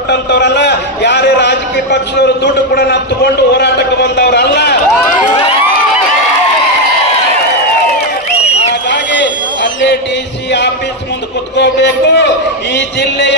ಕೊಟ್ಟಂತವ್ರಲ್ಲ, ಯಾರೇ ರಾಜಕೀಯ ಪಕ್ಷದವರು ದುಡ್ಡು ಕೂಡ ನಾವು ತಗೊಂಡು ಹೋರಾಟಕ್ಕೆ ಬಂದವರಲ್ಲ. ಹಾಗಾಗಿ ಅಲ್ಲೇ DC ಆಫೀಸ್ ಮುಂದೆ ಕುತ್ಕೋಬೇಕು. ಈ ಜಿಲ್ಲೆ